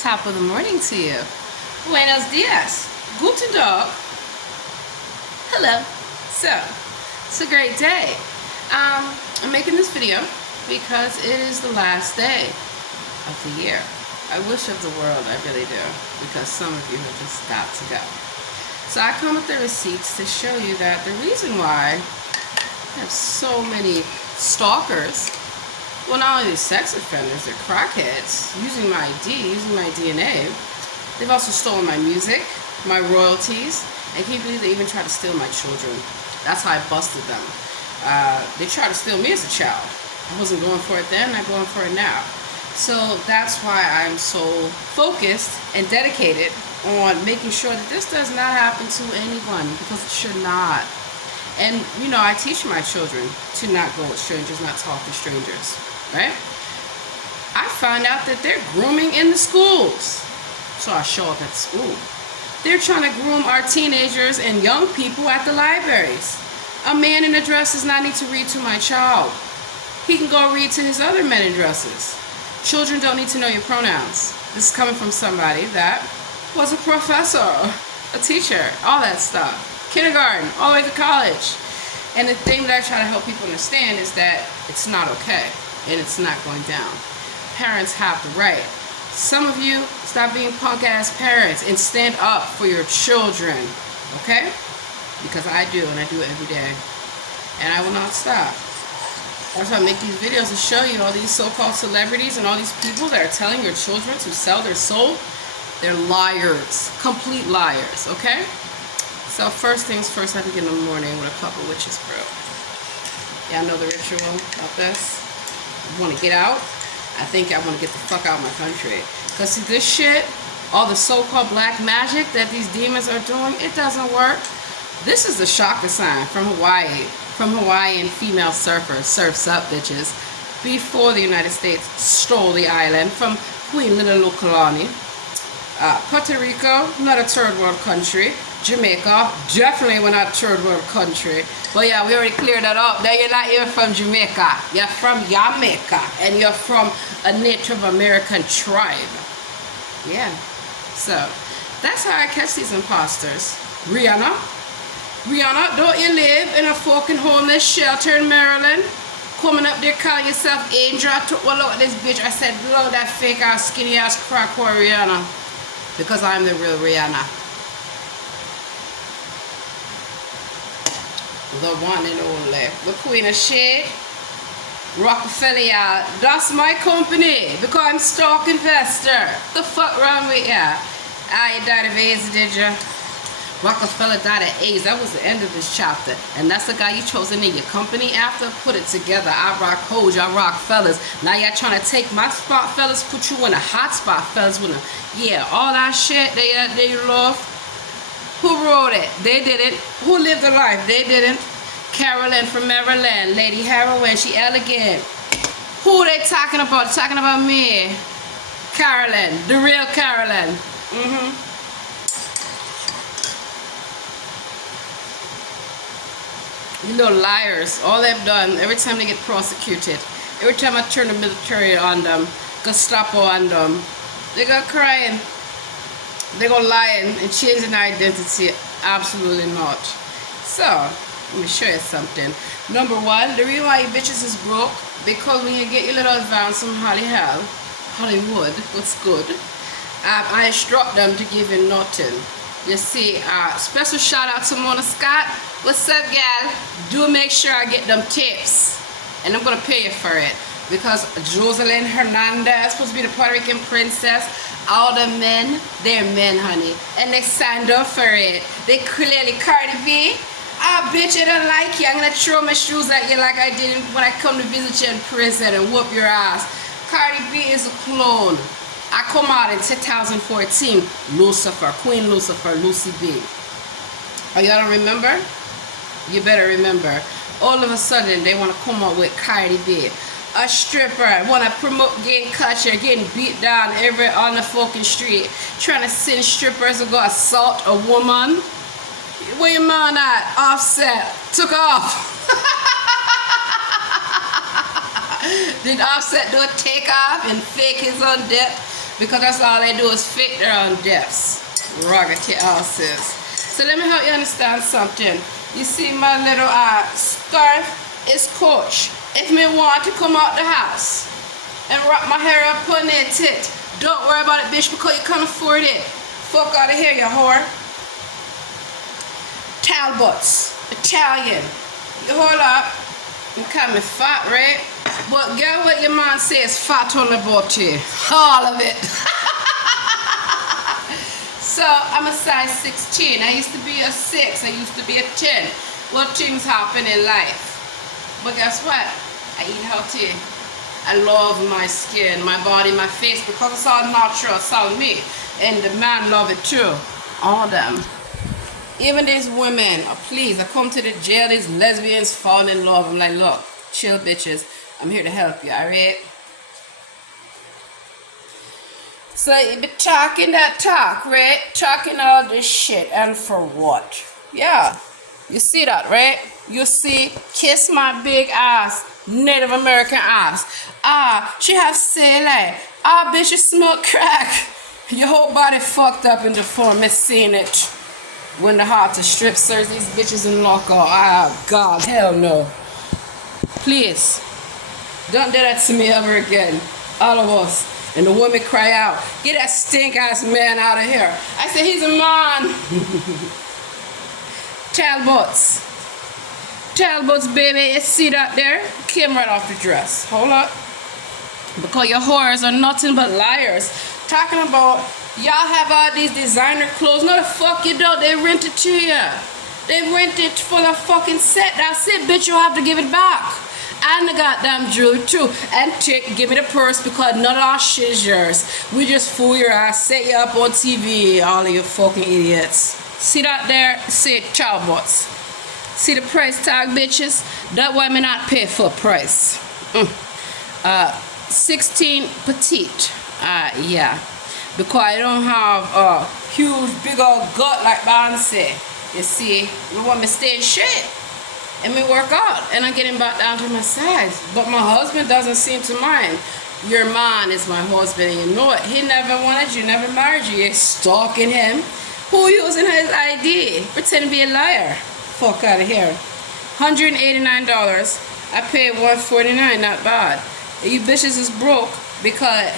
Top of the morning to you. Buenos dias. Guten Tag. Hello. So, it's a great day. I'm making this video because it is the last day of the year. I wish of the world, I really do, because some of you have just got to go. So I come with the receipts to show you that the reason why I have so many stalkers, well, not only sex offenders, they're crackheads, using my ID, using my DNA. They've also stolen my music, my royalties, and can you believe they even tried to steal my children? That's how I busted them. They tried to steal me as a child. I wasn't going for it then, I'm going for it now. So that's why I'm so focused and dedicated on making sure that this does not happen to anyone, because it should not. And, you know, I teach my children to not go with strangers, not talk to strangers, right? I find out that they're grooming in the schools. So I show up at school. They're trying to groom our teenagers and young people at the libraries. A man in a dress does not need to read to my child. He can go read to his other men in dresses. Children don't need to know your pronouns. This is coming from somebody that was a professor, a teacher, all that stuff. Kindergarten, all the way to college. And the thing that I try to help people understand is that it's not okay, and it's not going down. Parents have the right. Some of you, stop being punk-ass parents and stand up for your children, okay? Because I do, and I do it every day. And I will not stop. That's why I make these videos to show you all these so-called celebrities and all these people that are telling your children to sell their soul. They're liars, complete liars, okay? So first things first, I begin in the morning with a cup of witch's brew. Y'all know the ritual about this? You want to get out? I think I want to get the fuck out of my country. Because see, this shit, all the so-called black magic that these demons are doing, it doesn't work. This is the Shaka sign from Hawaii. From Hawaiian female surfers, surfs up bitches, before the United States stole the island from Queen Liliuokalani. Puerto Rico, not a third world country. Jamaica, definitely we're not a third world country. But yeah, we already cleared that up. Now you're not even from Jamaica. You're from Jamaica. And you're from a Native American tribe. Yeah. So, that's how I catch these imposters. Rihanna, don't you live in a fucking homeless shelter in Maryland? Coming up there calling yourself Angel. I took one look at this bitch. I said, blow that fake ass, skinny ass crack whore Rihanna. Because I'm the real Rihanna. The one and only. The Queen of Shade. Rockefeller, y'all. That's my company. Because I'm stock investor. The fuck wrong with ya? You died of AIDS, did ya? Rockefeller died of AIDS. That was the end of this chapter. And that's the guy you chose to name your company after? Put it together. I rock hoes, y'all rock fellas. Now y'all trying to take my spot, fellas, put you in a hot spot, fellas. Yeah, all that shit they love. Who wrote it? They didn't. Who lived the life? They didn't. Carolyn from Maryland. Lady Heroin. She elegant. Who they talking about? Talking about me. Carolyn. The real Carolyn. You little liars. All they've done, every time they get prosecuted, every time I turn the military on them, Gestapo on them, they go crying. They go lying and changing their identity. Absolutely not. So, let me show you something. Number one, the reason why you bitches is broke, because when you get your little advance from Hollywood, what's good, I instruct them to give you nothing. You see, special shout out to Mona Scott. What's up, gal? Do make sure I get them tips. And I'm going to pay you for it. Because Jocelyn Hernandez, supposed to be the Puerto Rican princess, all the men, they're men, honey. And they signed up for it. They clearly, Cardi B, bitch, I don't like you. I'm going to throw my shoes at you like I did when I come to visit you in prison and whoop your ass. Cardi B is a clone. I come out in 2014, Lucifer, Queen Lucifer, Lucy B. Oh, y'all don't remember? You better remember. All of a sudden, they want to come out with Cardi B. A stripper, want to promote getting culture, getting beat down on the fucking street, trying to send strippers to go assault a woman. Where your man at? Offset. Took off. Did Offset do a takeoff and fake his own death? Because that's all they do is fake their own deaths. Raggedy asses. So let me help you understand something. You see my little scarf is Coach. If me want to come out the house and wrap my hair up on it, don't worry about it, bitch, because you can't afford it. Fuck out of here, you whore. Talbots, Italian. You hold up. You call me fat, right? But get what your man says, fat on the body. All of it. So I'm a size 16. I used to be a 6. I used to be a 10. Well, things happen in life. But guess what? I eat healthy. I love my skin, my body, my face, because it's all natural, it's all me. And the man love it too. All of them. Even these women, oh please, I come to the jail, these lesbians fall in love. I'm like, look, chill bitches. I'm here to help you, alright? So you be talking that talk, right? Talking all this shit, and for what? Yeah, you see that, right? You see, kiss my big ass, Native American ass. She have say like, bitch, you smoke crack. Your whole body fucked up in the form, it's seen it. When the heart to strip search these bitches in loco. God, hell no. Please, don't do that to me ever again. All of us. And the woman cry out, get that stink ass man out of here. I said, he's a man. Talbots. Talbots, baby. You see that there? Came right off the dress. Hold up. Because your whores are nothing but liars. Talking about y'all have all these designer clothes. No, the fuck you don't. They rent it to you. They rent it for the fucking set. That's it, bitch. You have to give it back. And the goddamn jewelry too. And give me the purse because none of our shit is yours. We just fool your ass, set you up on TV, all of you fucking idiots. See that there? Say Talbots. See the price tag, bitches? That why me not pay for price. 16 petite. Yeah. Because I don't have a huge big old gut like Beyonce. You see, you want me to stay in shape. And we work out, and I'm getting back down to my size. But my husband doesn't seem to mind. Your man is my husband, and you know it. He never wanted you, never married you. You're stalking him. Who using his ID? Pretend to be a liar. Fuck out of here. $189. I paid $149, not bad. You bitches is broke because,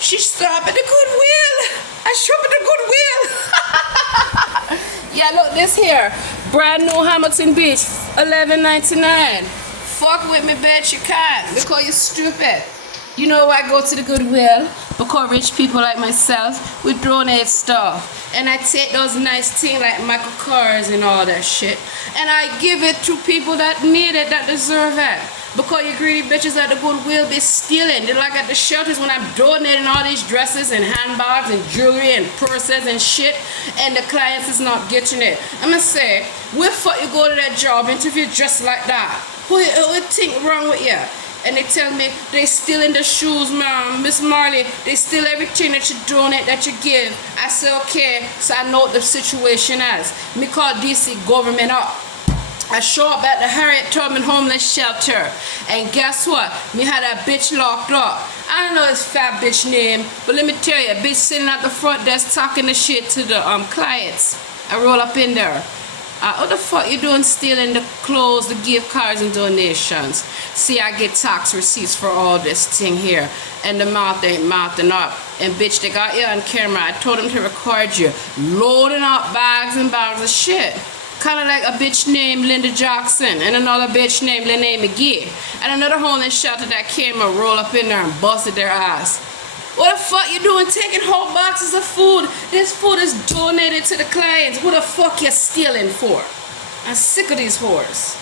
she stopped at the Goodwill. I shop at the Goodwill. Yeah, look, this here. Brand new Hamilton Beach, $11.99. Fuck with me, bitch, you can't. Because you're stupid. You know why I go to the Goodwill? Because rich people like myself, we donate stuff. And I take those nice things like Michael Kors and all that shit. And I give it to people that need it, that deserve it. Because you greedy bitches at the Goodwill be stealing. They're like at the shelters when I'm donating all these dresses and handbags and jewelry and purses and shit, and the clients is not getting it. I'm gonna say, where fuck you go to that job interview dressed like that? Who think wrong with you? And they tell me they stealing the shoes, ma'am, Miss Marley. They steal everything that you donate, that you give. I say, okay, so I know what the situation is. Me call DC government up. I show up at the Harriet Tubman homeless shelter, and guess what? Me had that bitch locked up. I don't know his fat bitch name, but let me tell you, a bitch sitting at the front desk talking the shit to the clients. I roll up in there. What the fuck you doing stealing the clothes, the gift cards and donations? See, I get tax receipts for all this thing here, and the mouth ain't mouthing up. And bitch, they got you on camera. I told them to record you loading up bags and bags of shit. Kind of like a bitch named Linda Jackson and another bitch named Lene McGee and another homeless shelter that came and rolled up in there and busted their ass. What the fuck you doing taking whole boxes of food? This food is donated to the clients. What the fuck you stealing for? I'm sick of these whores.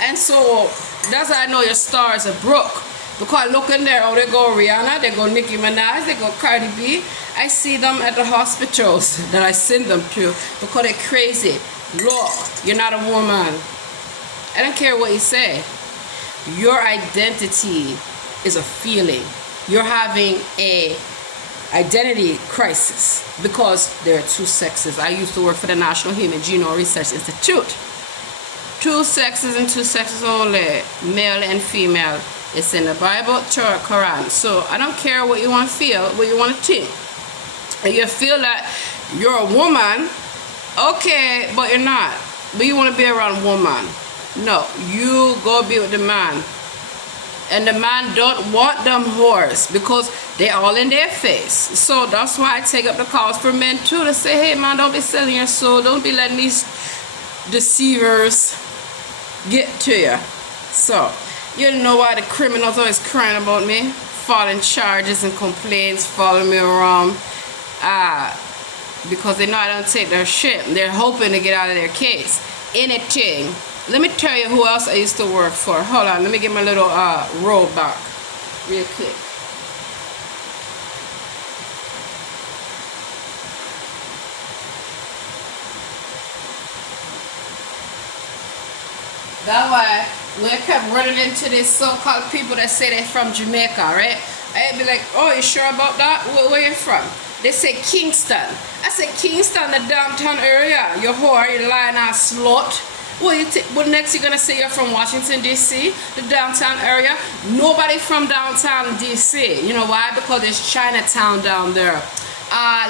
And so that's how I know your stars are broke. Because look in there, they go Rihanna, they go Nicki Minaj, they go Cardi B. I see them at the hospitals that I send them to because they're crazy. Look, you're not a woman. I don't care what you say. Your identity is a feeling. You're having a identity crisis because there are two sexes. I used to work for the National Human Genome Research Institute. Two sexes and two sexes only, male and female. It's in the Bible, Torah, Quran. So I don't care what you want to feel, what you want to think. If you feel that you're a woman, okay, but you're not. But you want to be around a woman. No, you go be with the man. And the man don't want them whores because they all in their face. So that's why I take up the cause for men too, to say, hey man, don't be selling your soul. Don't be letting these deceivers get to you. So you know why the criminals always crying about me, filing charges and complaints, following me around, because they know I don't take their shit. They're hoping to get out of their case. Anything. Let me tell you who else I used to work for. Hold on, let me get my little roll back real quick. That way, when I kept running into these so-called people that say they're from Jamaica, right? I'd be like, oh, you sure about that? Where you from? They say Kingston. I said, Kingston, the downtown area. You whore, you lying ass slut. What next you're gonna say you're from Washington, D.C., the downtown area? Nobody from downtown D.C. You know why? Because there's Chinatown down there.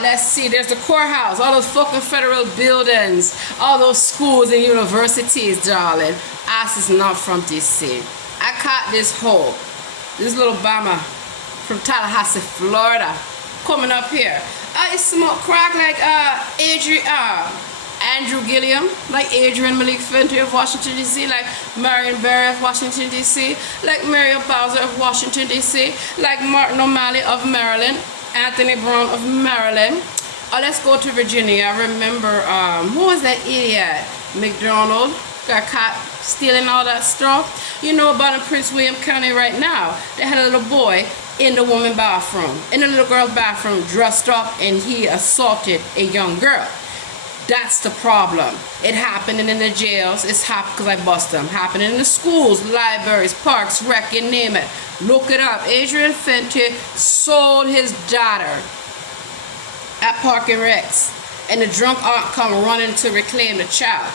Let's see, there's the courthouse, all those fucking federal buildings, all those schools and universities, darling. Ass is not from D.C. I caught this hoe, this little bama from Tallahassee, Florida, coming up here. I smoke crack like Andrew Gilliam, like Adrian Malik Fenty of Washington, D.C., like Marion Barry of Washington, D.C., like Muriel Bowser of Washington, D.C., like Martin O'Malley of Maryland, Anthony Brown of Maryland. Let's go to Virginia. I remember, who was that idiot? McDonald got caught stealing all that stuff. You know about in Prince William County right now, they had a little boy in the woman's bathroom, in the little girl's bathroom, dressed up, and he assaulted a young girl. That's the problem. It happening in the jails. It's happening because I bust them. Happening in the schools, libraries, parks, rec, you name it. Look it up. Adrian Fenty sold his daughter at Park and Recs, and the drunk aunt come running to reclaim the child.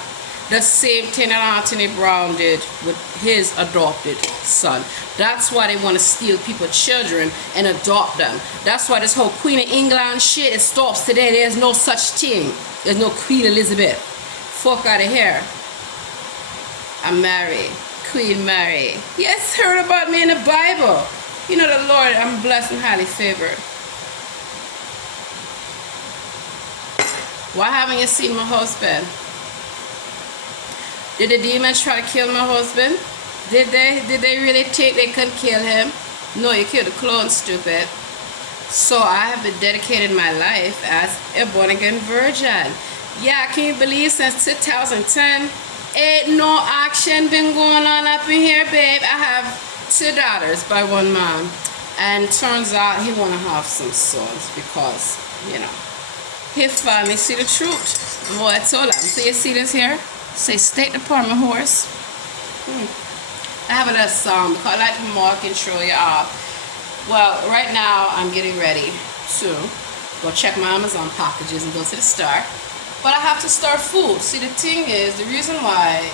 The same thing that Anthony Brown did with his adopted son. That's why they want to steal people's children and adopt them. That's why this whole Queen of England shit, it stops today. There's no such thing. There's no Queen Elizabeth. Fuck out of here. I'm Mary. Queen Mary. Yes, heard about me in the Bible. You know the Lord, I'm blessed and highly favored. Why haven't you seen my husband? Did the demons try to kill my husband? Did they? Did they really think they could kill him? No, you killed the clone, stupid. So I have been dedicating my life as a born-again virgin. Yeah, can you believe since 2010, ain't no action been going on up in here, babe. I have 2 daughters by 1 man. And turns out he want to have some sons because, you know, he finally see the truth. Boy, I told him. So you see this here? Say State Department horse. I have another song because I like to mark and show you off. Well, right now I'm getting ready to go check my Amazon packages and go to the store. But I have to start food. See, the thing is, the reason why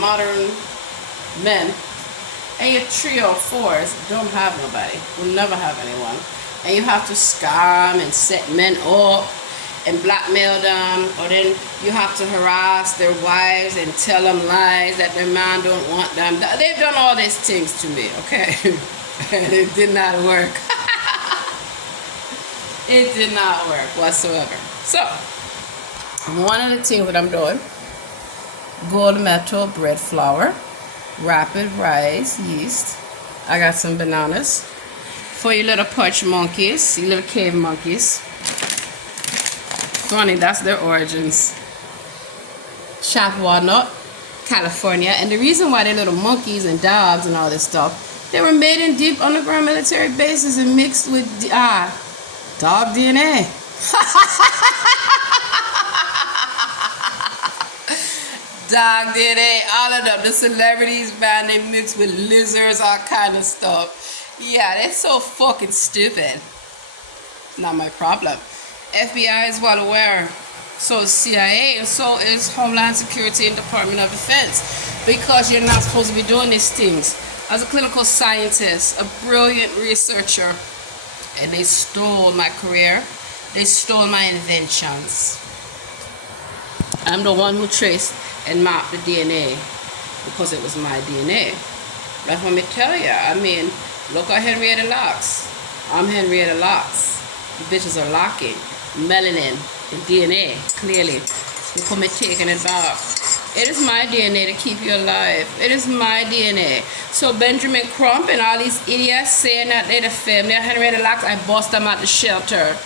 modern men and your 3 or 4s don't have nobody, will never have anyone, and you have to scam and set men up and blackmail them, or then you have to harass their wives and tell them lies that their man don't want them. They've done all these things to me, okay? It did not work. It did not work whatsoever. So, one of the things that I'm doing, Gold Metal bread flour, rapid rise yeast. I got some bananas for you little punch monkeys, you little cave monkeys. Funny, that's their origins. Chopped walnut, California. And the reason why they're little monkeys and dogs and all this stuff, they were made in deep underground military bases and mixed with dog DNA. Dog DNA, all of them. The celebrities, man, they mix with lizards, all kind of stuff. Yeah, they're so fucking stupid. Not my problem. FBI is well aware, so is CIA, and so is Homeland Security and Department of Defense, because you're not supposed to be doing these things. I was a clinical scientist, a brilliant researcher, and they stole my career. They stole my inventions. I'm the one who traced and mapped the DNA because it was my DNA. That's what me tell you. I mean, look at Henrietta Lacks. I'm Henrietta Lacks. The bitches are locking. Melanin, the DNA, clearly. Look at me taking it back. It is my DNA to keep you alive. It is my DNA. So Benjamin Crump and all these idiots saying that they're the family of Henrietta Lacks, I bust them at the shelter.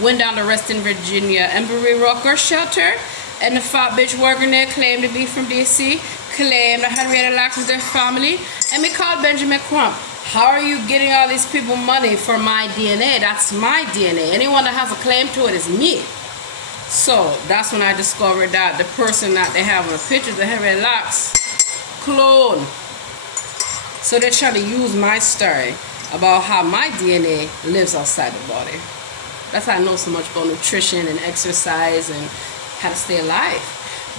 Went down to Reston, Virginia. Embry Rucker shelter. And the fat bitch working there claimed to be from DC. Claimed that Henrietta Lacks was their family. And we called Benjamin Crump. How are you getting all these people money for my DNA? That's my DNA. Anyone that has a claim to it is me. So that's when I discovered that the person that they have on the pictures of Henrietta Lacks, clone. So they're trying to use my story about how my DNA lives outside the body. That's how I know so much about nutrition and exercise and how to stay alive.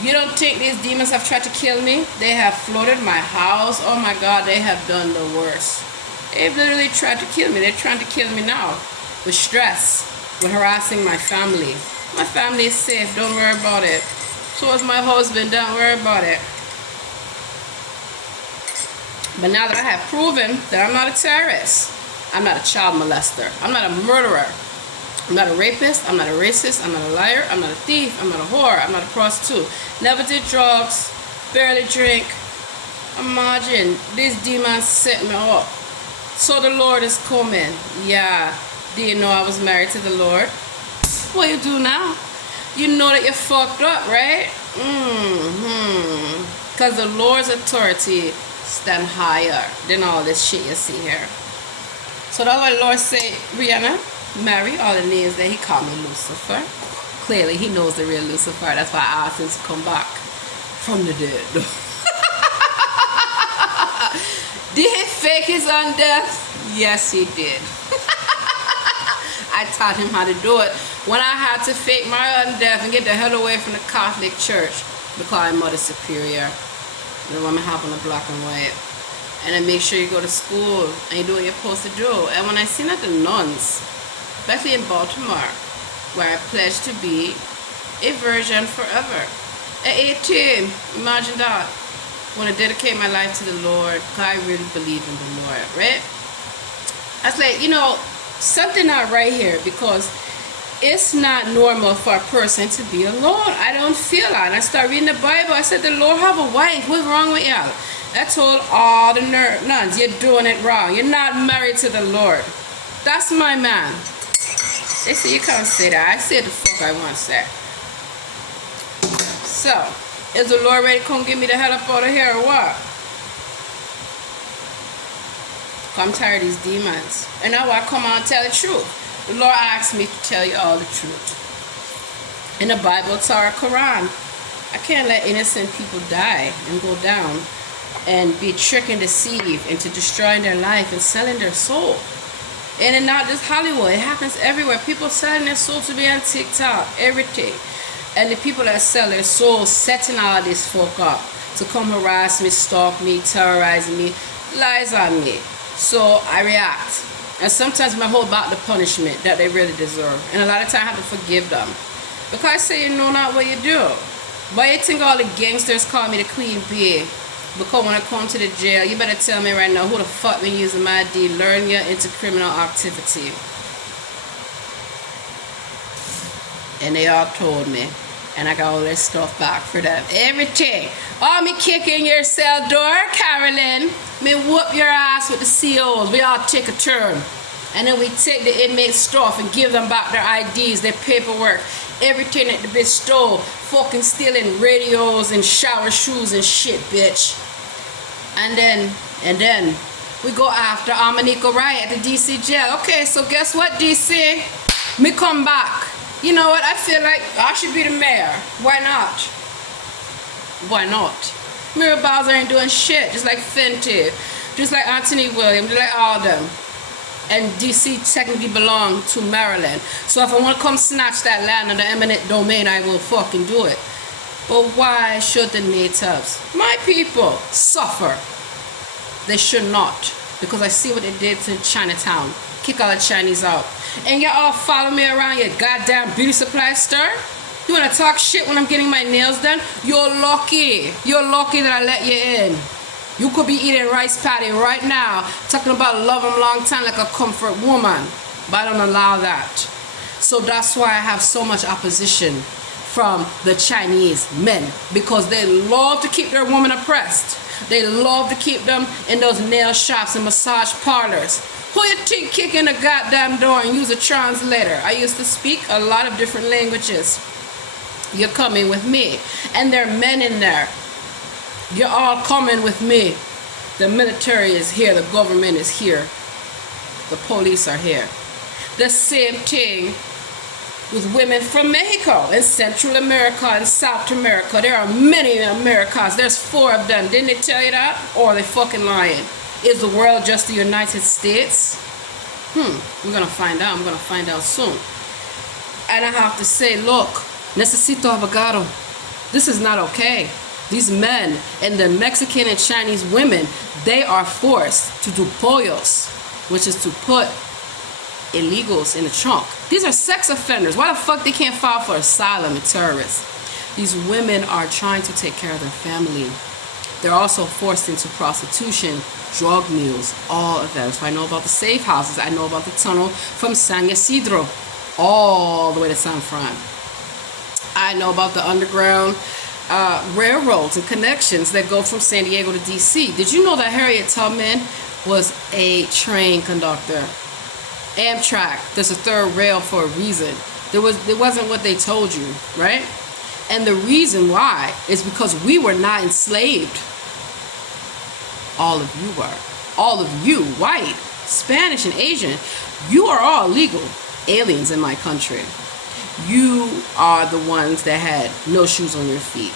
You don't think these demons have tried to kill me? They have flooded my house. Oh my God, they have done the worst. They've literally tried to kill me. They're trying to kill me now. With stress, with harassing my family. My family is safe, don't worry about it. So is my husband, don't worry about it. But now that I have proven that I'm not a terrorist, I'm not a child molester, I'm not a murderer, I'm not a rapist, I'm not a racist, I'm not a liar, I'm not a thief, I'm not a whore, I'm not a prostitute. Never did drugs, barely drink. Imagine, these demons set me up. So the Lord is coming. Yeah, do you know I was married to the Lord? What you do now? You know that you're fucked up, right? Because the Lord's authority stand higher than all this shit you see here. So that's why the Lord say, Rihanna, marry all the names that he called me Lucifer. Clearly, he knows the real Lucifer. That's why I asked him to come back from the dead. Did he fake his own death? Yes, he did. I taught him how to do it. When I had to fake my own death and get the hell away from the Catholic Church, because I'm Mother Superior. The woman have on the black and white. And then make sure you go to school and you do what you're supposed to do. And when I seen that the nuns, especially in Baltimore, where I pledged to be a virgin forever. At 18, imagine that. When I dedicate my life to the Lord, because I really believe in the Lord, right? I was like, you know, something not right here, because it's not normal for a person to be alone. I don't feel that. And I started reading the Bible. I said, the Lord have a wife. What's wrong with y'all? I told all the nuns, you're doing it wrong. You're not married to the Lord. That's my man. They say you can't say that. I said the fuck I want to say. So, is the Lord ready to come get me the hell up out of here or what? I'm tired of these demons. And now I come out and tell the truth. The Lord asked me to tell you all the truth. In the Bible, it's our Quran. I can't let innocent people die and go down and be tricked and deceived into destroying their life and selling their soul. And it's not just Hollywood. It happens everywhere. People selling their soul to be on TikTok, everything. And the people that sell their souls setting all this folk up to come harass me, stalk me, terrorize me, lies on me. So I react. And sometimes I hold back the punishment that they really deserve. And a lot of times I have to forgive them. Because I say you know not what you do. But you think all the gangsters call me the Queen Bee. Because when I come to the jail, you better tell me right now who the fuck been using my D, luring you into criminal activity. And they all told me. And I got all this stuff back for them. Everything. Oh, me kicking your cell door, Carolyn. Me whoop your ass with the COs. We all take a turn. And then we take the inmate stuff and give them back their IDs, their paperwork. Everything that the bitch stole. Fucking stealing radios and shower shoes and shit, bitch. And then we go after Amanika Riot at the DC jail. Okay, so guess what, DC? Me come back. You know what? I feel like I should be the mayor. Why not? Why not? Mira Bowser ain't doing shit. Just like Fenty. Just like Anthony Williams. Just like all them. And DC technically belong to Maryland. So if I want to come snatch that land on the eminent domain, I will fucking do it. But why should the natives, my people, suffer They should not, because I see what they did to Chinatown. Kick all the Chinese out. And y'all all follow me around your goddamn beauty supply store? You wanna talk shit when I'm getting my nails done? You're lucky. You're lucky that I let you in. You could be eating rice patty right now, talking about love them long time like a comfort woman. But I don't allow that. So that's why I have so much opposition from the Chinese men, because they love to keep their women oppressed. They love to keep them in those nail shops and massage parlors. Who you think kicking the goddamn door and use a translator? I used to speak a lot of different languages. You're coming with me. And there are men in there. You're all coming with me. The military is here. The government is here. The police are here. The same thing with women from Mexico and Central America and South America. There are many Americas. There's 4 of them. Didn't they tell you that? Or are they fucking lying? Is the world just the United States? We're gonna find out. I'm gonna find out soon. And I have to say, look, necesito abogado. This is not okay. These men and the Mexican and Chinese women, they are forced to do pollos, which is to put illegals in the trunk. These are sex offenders. Why the fuck they can't file for asylum and terrorists? These women are trying to take care of their family. They're also forced into prostitution, drug mules, all of that. So I know about the safe houses. I know about the tunnel from San Ysidro all the way to San Fran. I know about the underground railroads and connections that go from San Diego to DC. Did you know that Harriet Tubman was a train conductor? Amtrak, there's a third rail for a reason. It wasn't what they told you, right? And the reason why is because we were not enslaved. All of you were. All of you, white, Spanish, and Asian, you are all legal aliens in my country. You are the ones that had no shoes on your feet,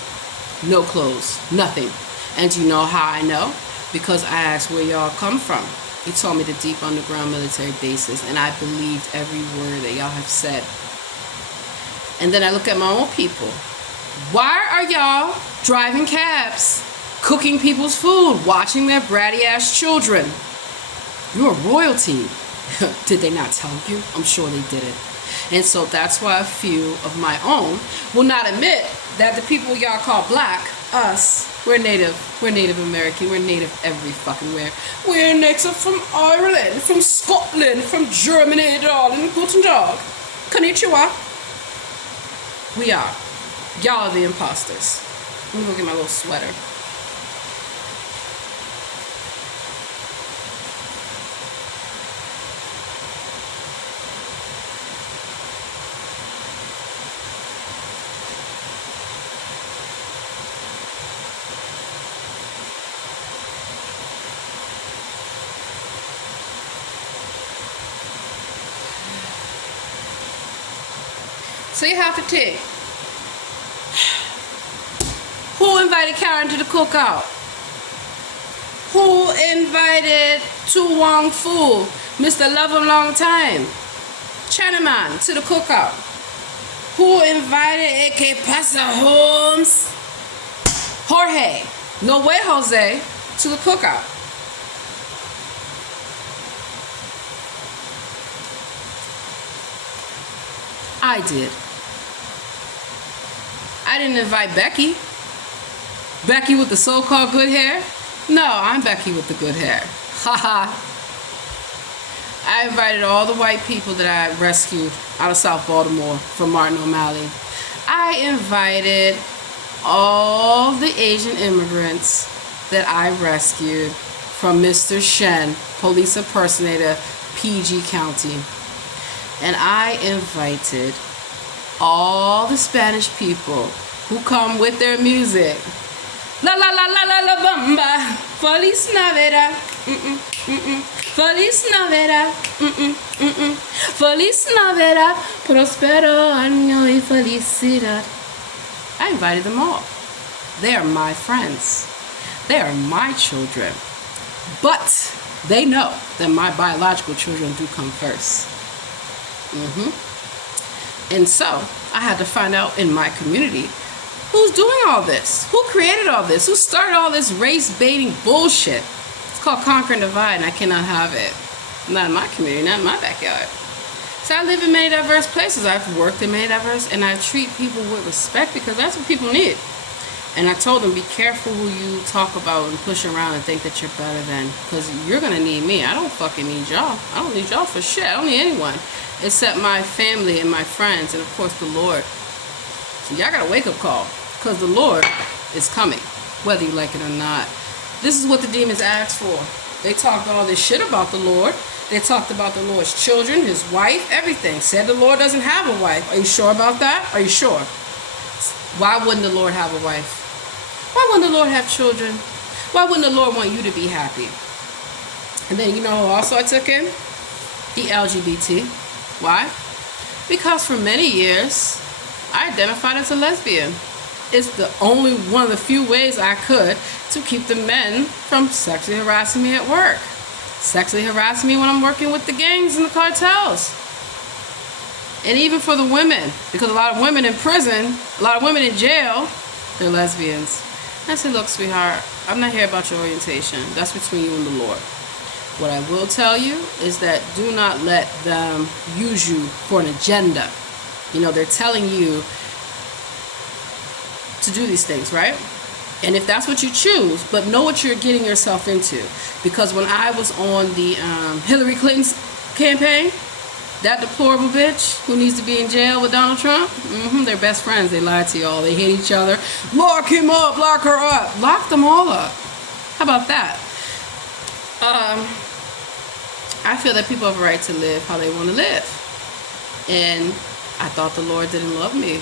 no clothes, nothing. And you know how I know? Because I asked where y'all come from. You told me the deep underground military bases, and I believed every word that y'all have said. And then I look at my own people. Why are y'all driving cabs, cooking people's food, watching their bratty ass children? You're royalty. Did they not tell you? I'm sure they didn't. And so that's why a few of my own will not admit that the people y'all call black, us, we're Native American, we're Native every fucking where. We're native from Ireland, from Scotland, from Germany, darling. Guten Tag. Konnichiwa. We are. Y'all are the imposters. Let me go get my little sweater. So you have to take. Who invited Karen to the cookout? Who invited Tu Wong Fu, Mr. Love Him Long Time, Chinaman, to the cookout? Who invited A.K. Pasa Holmes, Jorge, no way Jose, to the cookout? I did. I didn't invite Becky. Becky with the so-called good hair? No, I'm Becky with the good hair. Haha. I invited all the white people that I rescued out of South Baltimore from Martin O'Malley. I invited all the Asian immigrants that I rescued from Mr. Shen, police impersonator, PG County. And I invited all the Spanish people who come with their music. La la la la la la bamba. Feliz Navidad. Feliz Navidad. Feliz Navidad. Prospero año y felicidad. I invited them all. They are my friends. They are my children. But they know that my biological children do come first. And so I had to find out in my community who's doing all this, who created all this, who started all this race baiting bullshit. It's called conquer and divide, and I cannot have it. Not in my community, not in my backyard. So I live in many diverse places. I've worked in many diverse, and I treat people with respect because that's what people need. And I told them, be careful who you talk about and push around and think that you're better than, because you're going to need me. I don't fucking need y'all. I don't need y'all for shit. I don't need anyone except my family and my friends and, of course, the Lord. So y'all got a wake-up call because the Lord is coming, whether you like it or not. This is what the demons asked for. They talked all this shit about the Lord. They talked about the Lord's children, his wife, everything. Said the Lord doesn't have a wife. Are you sure about that? Are you sure? Why wouldn't the Lord have a wife? Why wouldn't the Lord have children? Why wouldn't the Lord want you to be happy? And then you know who also I took in? The LGBT. Why? Because for many years, I identified as a lesbian. It's the only one of the few ways I could to keep the men from sexually harassing me at work. Sexually harassing me when I'm working with the gangs and the cartels. And even for the women, because a lot of women in prison, a lot of women in jail, they're lesbians. I said, look, sweetheart, I'm not here about your orientation. That's between you and the Lord. What I will tell you is that do not let them use you for an agenda. You know, they're telling you to do these things, right? And if that's what you choose, but know what you're getting yourself into. Because when I was on the Hillary Clinton's campaign, that deplorable bitch who needs to be in jail with Donald Trump, they're best friends. They lied to y'all. They hate each other. Lock him up. Lock her up. Lock them all up. How about that? I feel that people have a right to live how they want to live. And I thought the Lord didn't love me.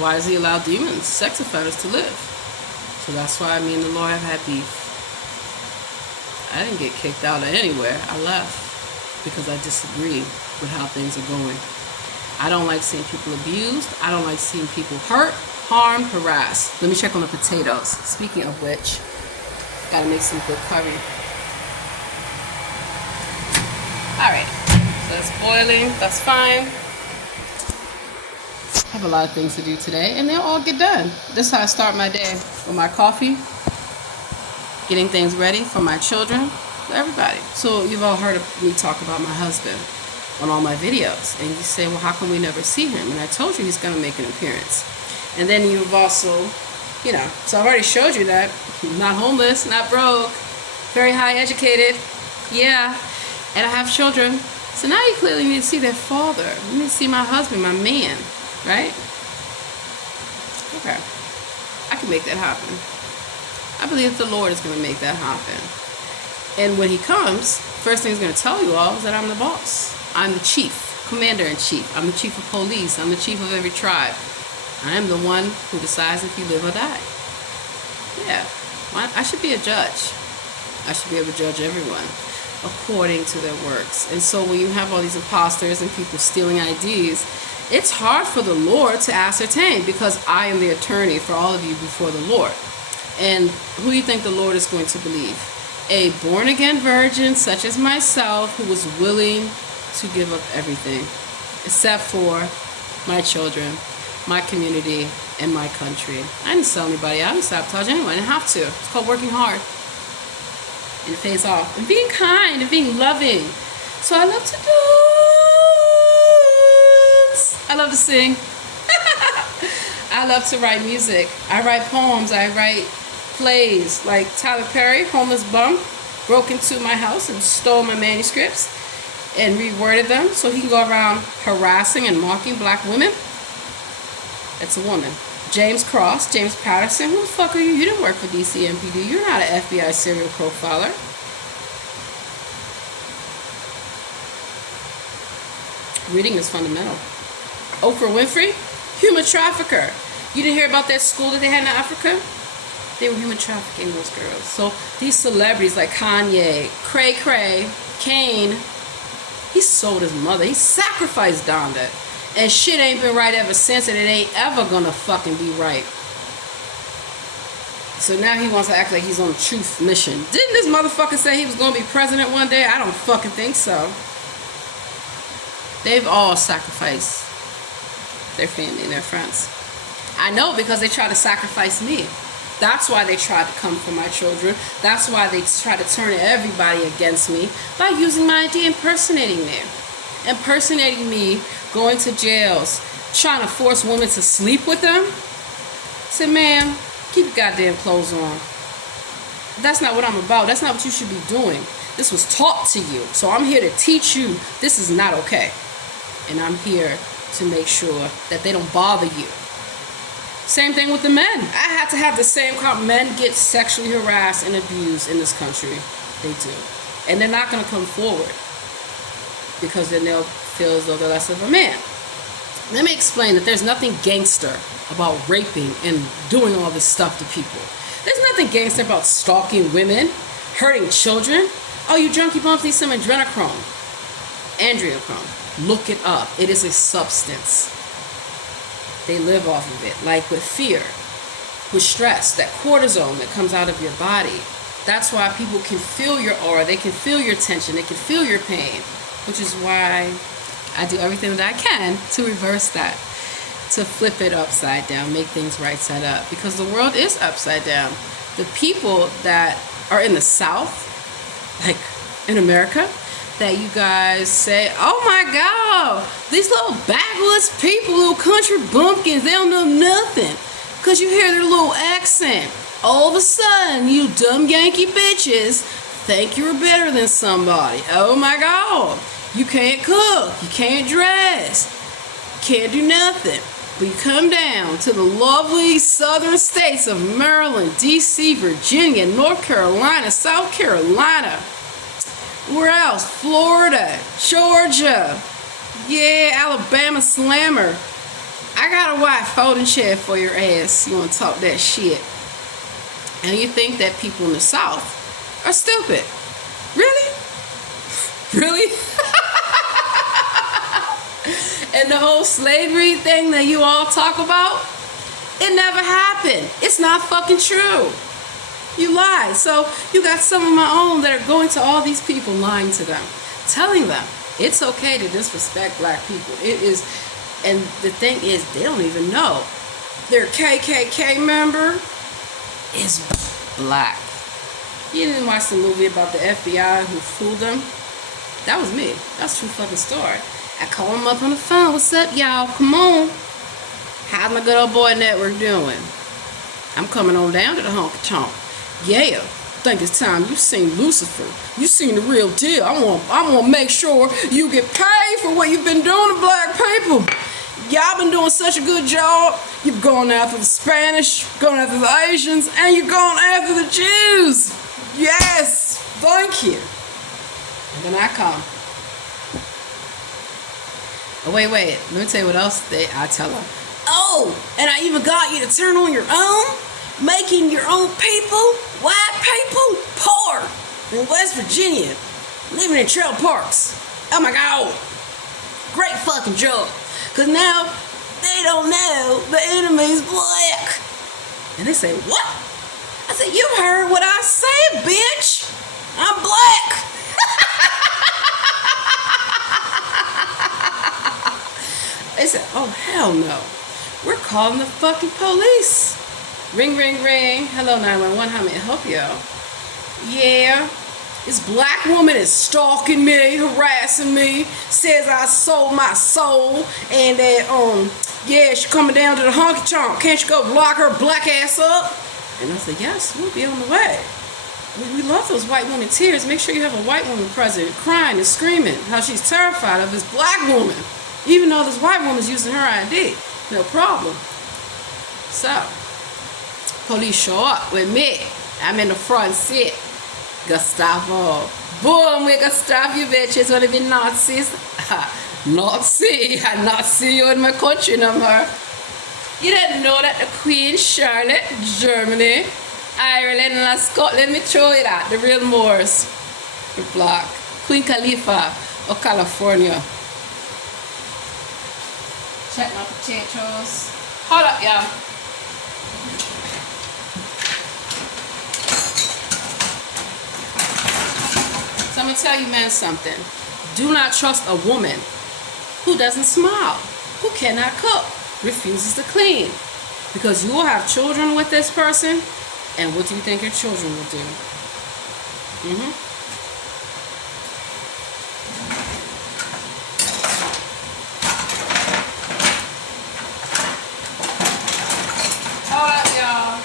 Why does he allow demons, sex offenders, to live? So that's why me and the Lord have had beef. I didn't get kicked out of anywhere. I left because I disagree with how things are going. I don't like seeing people abused. I don't like seeing people hurt, harmed, harassed. Let me check on the potatoes. Speaking of which, gotta make some good curry. Alright, so it's boiling. That's fine. I have a lot of things to do today, and they'll all get done. This is how I start my day, with my coffee, getting things ready for my children, for everybody. So you've all heard of me talk about my husband on all my videos, and you say, well, how come we never see him? And I told you he's going to make an appearance. And then you've also, you know, so I've already showed you that I'm not homeless, not broke, very high educated, yeah, and I have children. So now you clearly need to see their father. You need to see my husband, my man. Right? Okay. I can make that happen. I believe the Lord is going to make that happen. And when he comes, first thing he's going to tell you all is that I'm the boss. I'm the chief, commander-in-chief. I'm the chief of police. I'm the chief of every tribe. I am the one who decides if you live or die. Yeah. I should be a judge. I should be able to judge everyone according to their works. And so when you have all these imposters and people stealing IDs, it's hard for the Lord to ascertain because I am the attorney for all of you before the Lord. And who do you think the Lord is going to believe? A born-again virgin such as myself who was willing to give up everything except for my children, my community, and my country. I didn't sell anybody out. I didn't sabotage anyone. I didn't have to. It's called working hard. And it pays off. And being kind and being loving. So I love to dance. I love to sing. I love to write music. I write poems. I write plays. Like Tyler Perry, homeless bum, broke into my house and stole my manuscripts and reworded them so he can go around harassing and mocking black women. That's a woman. James Cross, James Patterson, who the fuck are you? You didn't work for DCMPD. You're not an FBI serial profiler. Reading is fundamental. Oprah Winfrey, human trafficker. You didn't hear about that school that they had in Africa? They were human trafficking those girls. So these celebrities like Kanye, Cray Cray, Kane, he sold his mother. He sacrificed Donda. And shit ain't been right ever since, and it ain't ever gonna fucking be right. So now he wants to act like he's on a truth mission. Didn't this motherfucker say he was gonna be president one day? I don't fucking think so. They've all sacrificed their family and their friends. I know because they tried to sacrifice me. That's why they tried to come for my children. That's why they try to turn everybody against me by using my ID, impersonating me, going to jails, trying to force women to sleep with them. I said, ma'am, keep your goddamn clothes on. That's not what I'm about. That's not what you should be doing. This was taught to you. So I'm here to teach you this is not okay. And I'm here to make sure that they don't bother you. Same thing with the men. I had to have the same kind. Men get sexually harassed and abused in this country. They do. And they're not going to come forward because then they'll feel as though they're less of a man. Let me explain that there's nothing gangster about raping and doing all this stuff to people. There's nothing gangster about stalking women, hurting children. Oh, you junkie bumps need some adrenochrome. Adrenochrome. Look it up. It is a substance. They live off of it. Like with fear, with stress, that cortisone that comes out of your body. That's why people can feel your aura. They can feel your tension. They can feel your pain. Which is why I do everything that I can to reverse that. To flip it upside down, make things right side up. Because the world is upside down. The people that are in the South, like in America, that you guys say, oh my God, these little backwoods people, little country bumpkins, they don't know nothing. Because you hear their little accent. All of a sudden, you dumb Yankee bitches think you're better than somebody. Oh my God. You can't cook. You can't dress. Can't do nothing. But you come down to the lovely southern states of Maryland, D.C., Virginia, North Carolina, South Carolina. Where else? Florida, Georgia. Yeah, Alabama Slammer. I got a white folding chair for your ass. You want to talk that shit. And you think that people in the South are stupid. Really? Really? And the whole slavery thing that you all talk about, it never happened. It's not fucking true. You lie. So you got some of my own that are going to all these people, lying to them, telling them it's okay to disrespect black people. It is, and the thing is, they don't even know their KKK member is black. You didn't watch the movie about the FBI who fooled them? That was me. That's a true fucking story. I call him up on the phone. What's up, y'all? Come on. How's my good old boy network doing? I'm coming on down to the honky tonk. Yeah, I think it's time you seen Lucifer. You seen the real deal. I want to make sure you get paid for what you've been doing to black people. Y'all been doing such a good job. You've gone after the Spanish, gone after the Asians, and you've gone after the Jews. Yes, thank you. And then I come. Oh, wait. Let me tell you what else I tell them. Oh, and I even got you to turn on your own, making your own people, white people, poor in West Virginia, living in trailer parks. Oh my God. Great fucking job. Because now they don't know the enemy's black. And they say, what? I said, you heard what I said, bitch. I'm black. They said, oh, hell no. We're calling the fucking police. Ring, ring, ring. Hello, 911. How may I help you? Yeah. This black woman is stalking me, harassing me, says I sold my soul, and that, yeah, she's coming down to the honky tonk. Can't you go lock her black ass up? And I said, yes, we'll be on the way. We love those white women tears. Make sure you have a white woman present, crying and screaming how she's terrified of this black woman. Even though this white woman's using her ID. No problem. So, police show up with me. I'm in the front seat. Gustavo. Boom, we Gustavo, you bitches. Want to be Nazis? Nazi. I not see you in my country no more. You didn't know that the Queen Charlotte, Germany, Ireland, and Scotland, me throw it at the real Moors. The black. Queen Khalifa of California. Check my potatoes. Hold up, y'all. So I'm going to tell you, man, something. Do not trust a woman who doesn't smile, who cannot cook, refuses to clean. Because you will have children with this person, And what do you think your children will do? Hold up, y'all.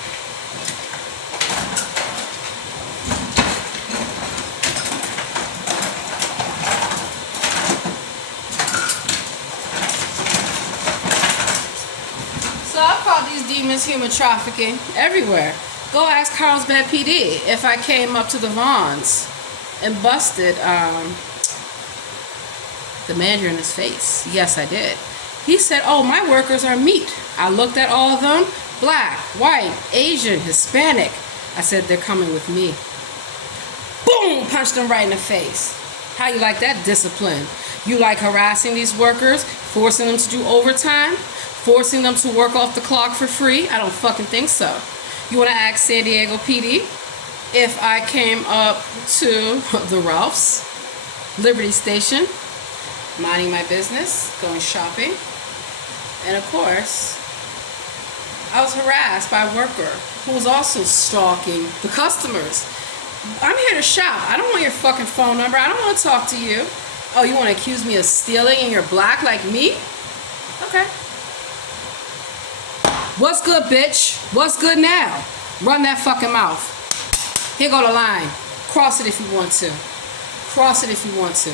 So I've caught these demons human trafficking everywhere. Go ask Carlsbad PD if I came up to the Vons and busted the manager in his face. Yes, I did. He said, oh, my workers are meat. I looked at all of them. Black, white, Asian, Hispanic. I said, they're coming with me. Boom! Punched them right in the face. How you like that discipline? You like harassing these workers, forcing them to do overtime, forcing them to work off the clock for free? I don't fucking think so. You want to ask San Diego PD if I came up to the Ralphs, Liberty Station, minding my business, going shopping, and of course, I was harassed by a worker who was also stalking the customers. I'm here to shop. I don't want your fucking phone number. I don't want to talk to you. Oh, you want to accuse me of stealing and you're black like me? Okay. What's good, bitch? What's good now? Run that fucking mouth. Here go the line. Cross it if you want to. Cross it if you want to.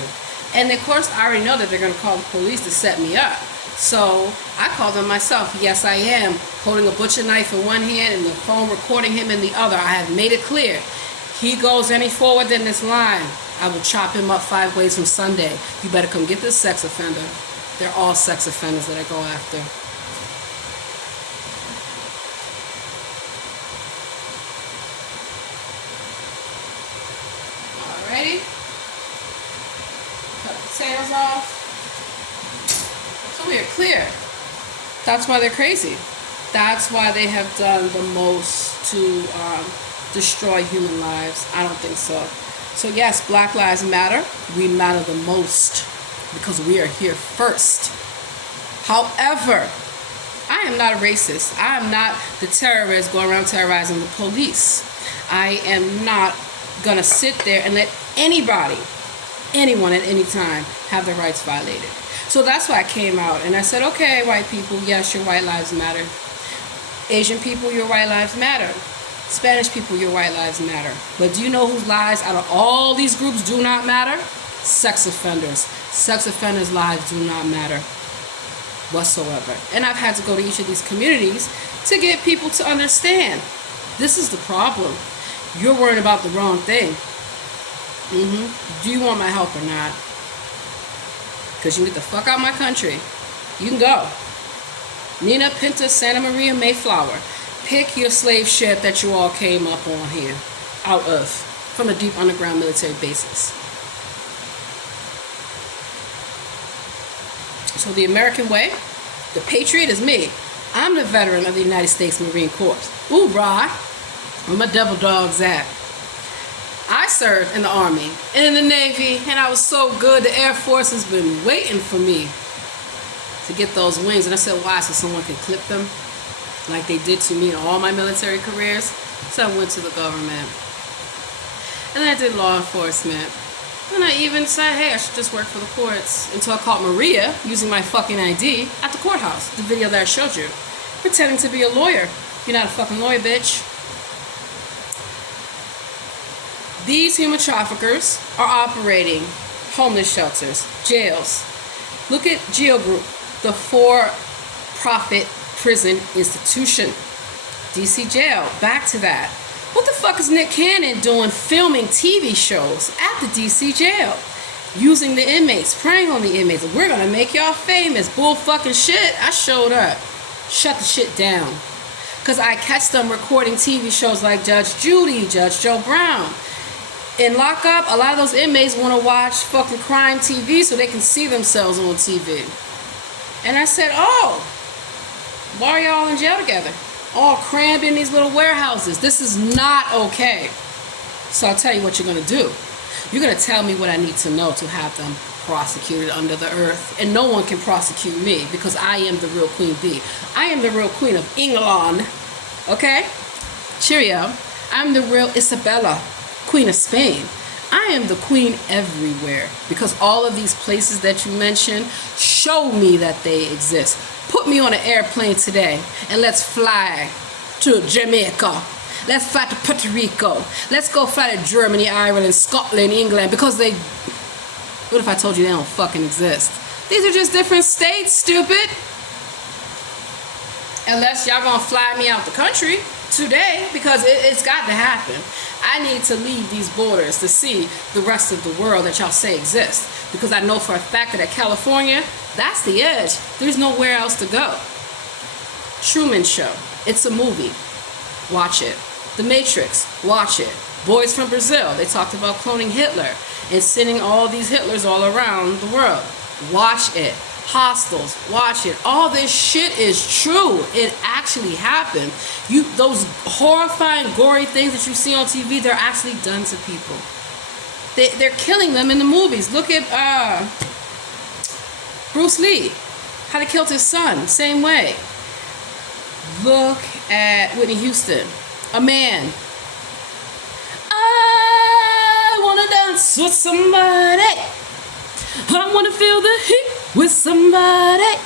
And of course, I already know that they're going to call the police to set me up. So I called them myself. Yes, I am. Holding a butcher knife in one hand and the phone recording him in the other. I have made it clear. He goes any forward than this line, I will chop him up 5 ways from Sunday. You better come get this sex offender. They're all sex offenders that I go after. Alrighty. Cut the potatoes off. So we are clear. That's why they're crazy. That's why they have done the most to destroy human lives. I don't think so. So yes, Black Lives Matter. We matter the most because we are here first. However, I am not a racist. I am not the terrorist going around terrorizing the police. I am not gonna sit there and let anybody, anyone at any time, have their rights violated. So that's why I came out and I said, okay, white people, yes, your white lives matter. Asian people, your white lives matter. Spanish people, your white lives matter. But do you know whose lives out of all these groups do not matter? Sex offenders. Sex offenders' lives do not matter whatsoever. And I've had to go to each of these communities to get people to understand. This is the problem. You're worried about the wrong thing. Do you want my help or not? Because you get the fuck out of my country. You can go. Nina, Pinta, Santa Maria, Mayflower. Pick your slave ship that you all came up on here, out of, from the deep underground military bases. So the American way, the patriot is me. I'm the veteran of the United States Marine Corps. Hoorah! Where my devil dogs at? I served in the Army and in the Navy, and I was so good. The Air Force has been waiting for me to get those wings. And I said, why? So someone can clip them like they did to me in all my military careers. So I went to the government. And then I did law enforcement. And I even said, hey, I should just work for the courts. Until I caught Maria using my fucking ID at the courthouse. The video that I showed you. Pretending to be a lawyer. You're not a fucking lawyer, bitch. These human traffickers are operating homeless shelters, jails. Look at Geo Group, the for-profit prison institution. DC jail, back to that. What the fuck is Nick Cannon doing filming TV shows at the DC jail? Using the inmates, preying on the inmates. We're gonna make y'all famous. Bull fucking shit. I showed up. Shut the shit down. Because I catch them recording TV shows like Judge Judy, Judge Joe Brown. In lockup, a lot of those inmates want to watch fucking crime TV so they can see themselves on TV. And I said, oh, why are y'all in jail together? All crammed in these little warehouses. This is not okay. So I'll tell you what you're going to do. You're going to tell me what I need to know to have them prosecuted under the earth. And no one can prosecute me because I am the real Queen Bee. I am the real Queen of England. Okay? Cheerio. I'm the real Isabella, Queen of Spain. I am the queen everywhere because all of these places that you mentioned show me that they exist. Put me on an airplane today and let's fly to Jamaica. Let's fly to Puerto Rico. Let's go fly to Germany, Ireland, Scotland, England, because they... What if I told you they don't fucking exist? These are just different states, stupid. Unless y'all gonna fly me out the country today, because it's got to happen. I need to leave these borders to see the rest of the world that y'all say exists, because I know for a fact that California, that's the edge. There's nowhere else to go. Truman Show, it's a movie. Watch it. The Matrix, watch it. Boys from Brazil, they talked about cloning Hitler and sending all these Hitlers all around the world. Watch it. Hostels, watch it. All this shit is true. It actually happened. Those horrifying, gory things that you see on TV, they're actually done to people. They're killing them in the movies. Look at Bruce Lee, how they killed his son, same way. Look at Whitney Houston, a man. I wanna dance with somebody. I wanna feel the heat with somebody.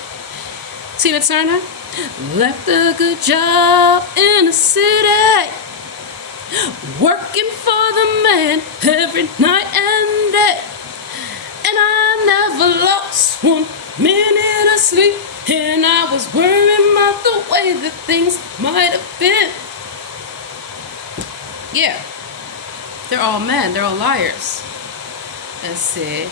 Tina Turner left a good job in the city, working for the man every night and day. And I never lost 1 minute of sleep, and I was worrying about the way that things might have been. Yeah, they're all men, they're all liars. Let's see.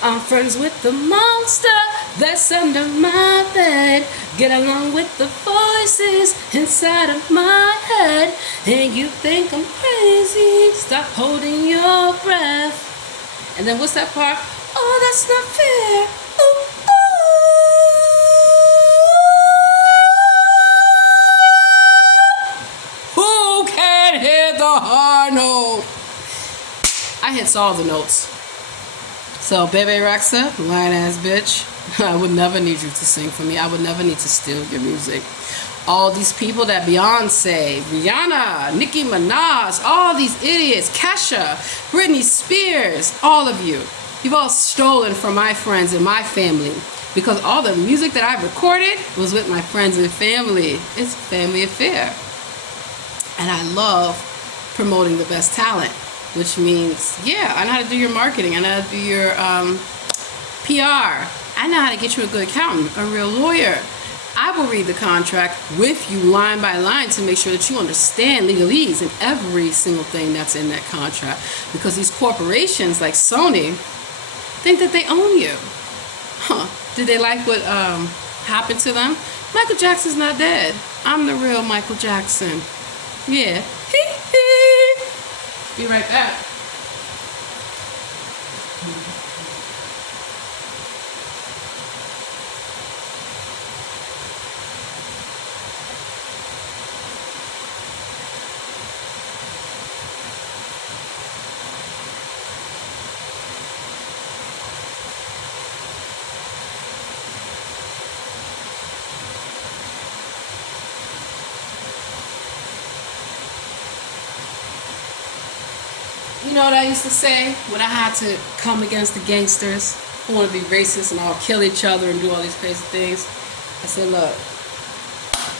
I'm friends with the monster that's under my bed. Get along with the voices inside of my head. And you think I'm crazy, stop holding your breath. And then what's that part? Oh, that's not fair. Ooh, ooh. Who can hit the high note? I hits all the notes. So, Bebe Rexha, lying ass bitch, I would never need you to sing for me. I would never need to steal your music. All these people that Beyonce, Rihanna, Nicki Minaj, all these idiots, Kesha, Britney Spears, all of you, you've all stolen from my friends and my family, because all the music that I recorded was with my friends and family. It's a family affair. And I love promoting the best talent. Which means, yeah, I know how to do your marketing. I know how to do your PR. I know how to get you a good accountant, a real lawyer. I will read the contract with you line by line to make sure that you understand legalese and every single thing that's in that contract. Because these corporations like Sony think that they own you. Huh. Did they like what happened to them? Michael Jackson's not dead. I'm the real Michael Jackson. Yeah. Be right back. You know what I used to say when I had to come against the gangsters who want to be racist and all kill each other and do all these crazy things? I said, look,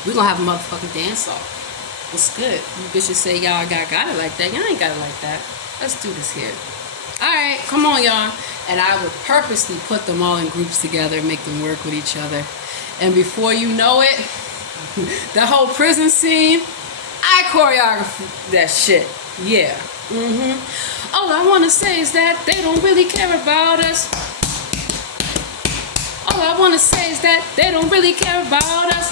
we're going to have a motherfucking dance-off. What's good? You bitches say y'all got it like that. Y'all ain't got it like that. Let's do this here. Alright, come on, y'all. And I would purposely put them all in groups together and make them work with each other. And before you know it, the whole prison scene, I choreographed that shit. Yeah. All I want to say is that they don't really care about us. All I want to say is that they don't really care about us.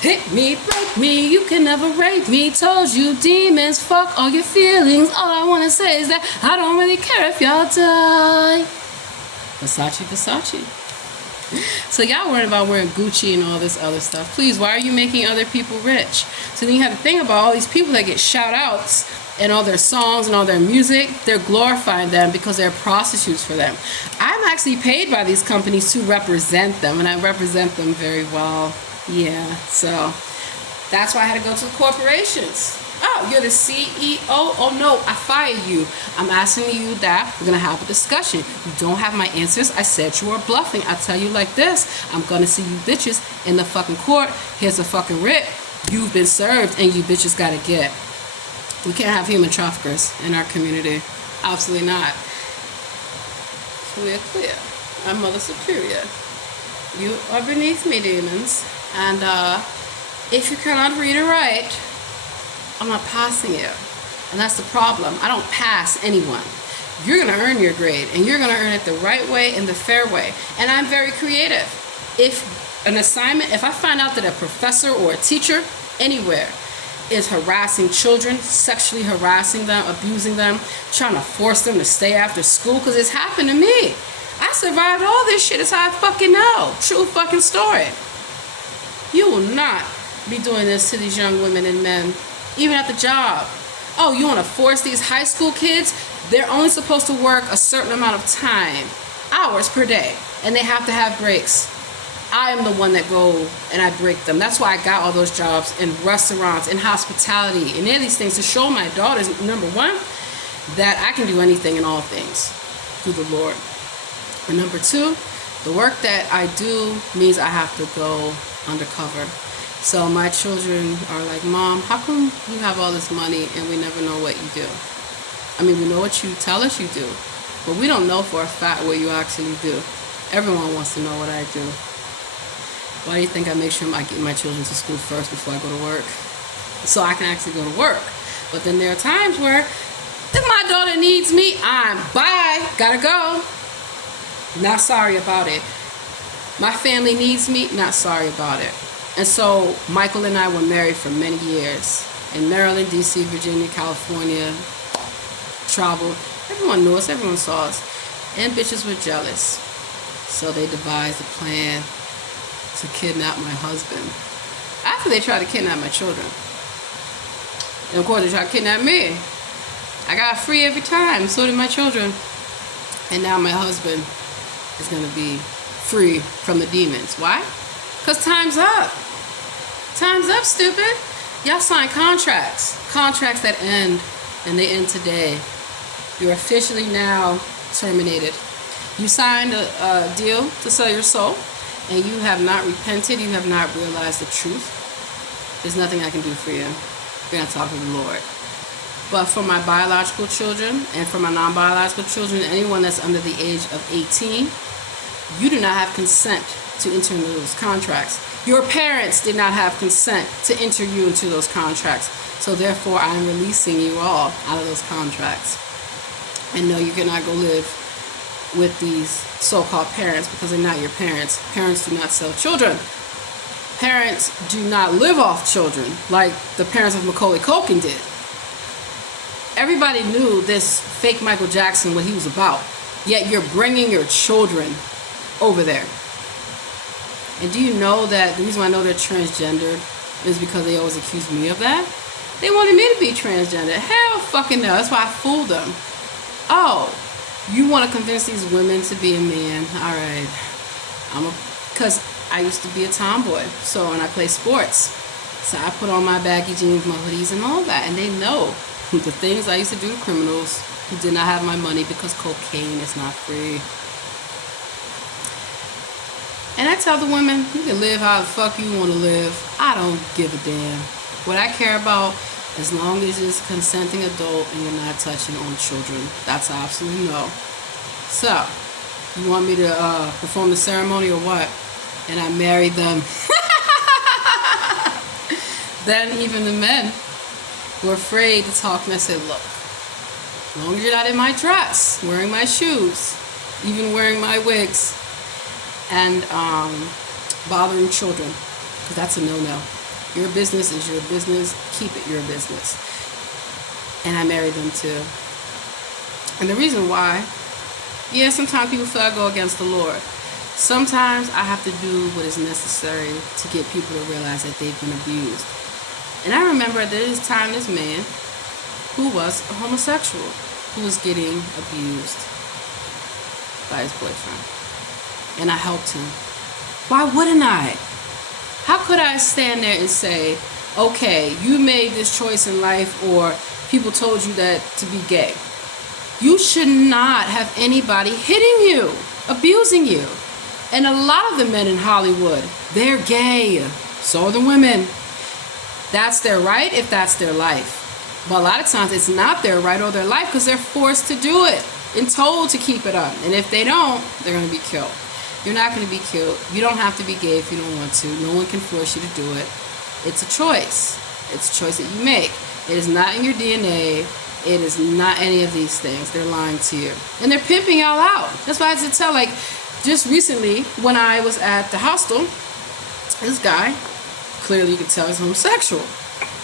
Hit me, break me, you can never rape me. Told you demons, fuck all your feelings. All I want to say is that I don't really care if y'all die. Versace, Versace. So y'all worried about wearing Gucci and all this other stuff. Please, why are you making other people rich? So then you have to think about all these people that get shout outs and all their songs and all their music. They're glorifying them because they're prostitutes for them. I'm actually paid by these companies to represent them, and I represent them very well. Yeah, so That's why I had to go to the corporations. Oh, you're the CEO? Oh no, I fired you. I'm asking you that. We're gonna have a discussion. You don't have my answers. I said you are bluffing. I tell you like this. I'm gonna see you bitches in the fucking court. Here's a fucking writ. You've been served and you bitches gotta get. We can't have human traffickers in our community. Absolutely not. So we are clear. I'm Mother Superior. You are beneath me, demons. And if you cannot read or write, I'm not passing you. And that's the problem. I don't pass anyone. You're going to earn your grade, and you're going to earn it the right way and the fair way. And I'm very creative. If an assignment, if I find out that a professor or a teacher anywhere is harassing children, sexually harassing them, abusing them, trying to force them to stay after school, because it's happened to me. I survived all this shit. It's how I fucking know. True fucking story. You will not be doing this to these young women and men, even at the job. Oh, you want to force these high school kids? They're only supposed to work a certain amount of time, hours per day, and they have to have breaks. I am the one that go and I break them. That's why I got all those jobs in restaurants, in hospitality, and any of these things to show my daughters, number one, that I can do anything and all things through the Lord. And number two, the work that I do means I have to go undercover. So my children are like, Mom, how come you have all this money and we never know what you do? I mean, we know what you tell us you do, but we don't know for a fact what you actually do. Everyone wants to know what I do. Why do you think I make sure I get my children to school first before I go to work? So I can actually go to work. But then there are times where, if my daughter needs me, I'm bye, gotta go. Not sorry about it. My family needs me, not sorry about it. And so Michael and I were married for many years. In Maryland, DC, Virginia, California, traveled. Everyone knew us, everyone saw us. And bitches were jealous. So they devised a plan to kidnap my husband. After they tried to kidnap my children. And of course they tried to kidnap me. I got free every time, so did my children. And now my husband is going to be free from the demons. Why? Because time's up. Time's up, stupid. Y'all sign contracts. Contracts that end, and they end today. You're officially now terminated. You signed a deal to sell your soul, and you have not repented. You have not realized the truth. There's nothing I can do for you. You're going to talk to the Lord. But for my biological children and for my non-biological children, anyone that's under the age of 18, you do not have consent to enter into those contracts. Your parents did not have consent to enter you into those contracts. So therefore, I am releasing you all out of those contracts. And no, you cannot go live with these so-called parents because they're not your parents. Parents do not sell children. Parents do not live off children like the parents of Macaulay Culkin did. Everybody knew this fake Michael Jackson, what he was about. Yet you're bringing your children over there. And do you know that the reason why I know they're transgendered is because they always accused me of that? They wanted me to be transgender. Hell fucking no. That's why I fooled them. Oh, you want to convince these women to be a man? All right. Because I used to be a tomboy. So, and I play sports. So I put on my baggy jeans, my hoodies, and all that. And they know the things I used to do to criminals who did not have my money because cocaine is not free. And I tell the women, you can live how the fuck you want to live. I don't give a damn. What I care about, as long as it's consenting adult and you're not touching on children, that's absolutely no. So, you want me to perform the ceremony or what? And I married them. Then even the men were afraid to talk, and I said, look, as long as you're not in my dress, wearing my shoes, even wearing my wigs, and bothering children, because that's a no-no. Your business is your business. Keep it your business. And I married them too. And the reason why, yeah, sometimes people feel I go against the Lord. Sometimes I have to do what is necessary to get people to realize that they've been abused. And I remember there was time this man who was a homosexual who was getting abused by his boyfriend. And I helped him. Why wouldn't I? How could I stand there and say, okay, you made this choice in life, or people told you that to be gay. You should not have anybody hitting you, abusing you. And a lot of the men in Hollywood, they're gay. So are the women. That's their right if that's their life. But a lot of times it's not their right or their life because they're forced to do it and told to keep it up. And if they don't, they're going to be killed. You're not going to be killed. You don't have to be gay if you don't want to. No one can force you to do it. It's a choice. It's a choice that you make. It is not in your DNA. It is not any of these things. They're lying to you. And they're pimping y'all out. That's why I had to tell, like, just recently when I was at the hostel, this guy, clearly you could tell he's homosexual.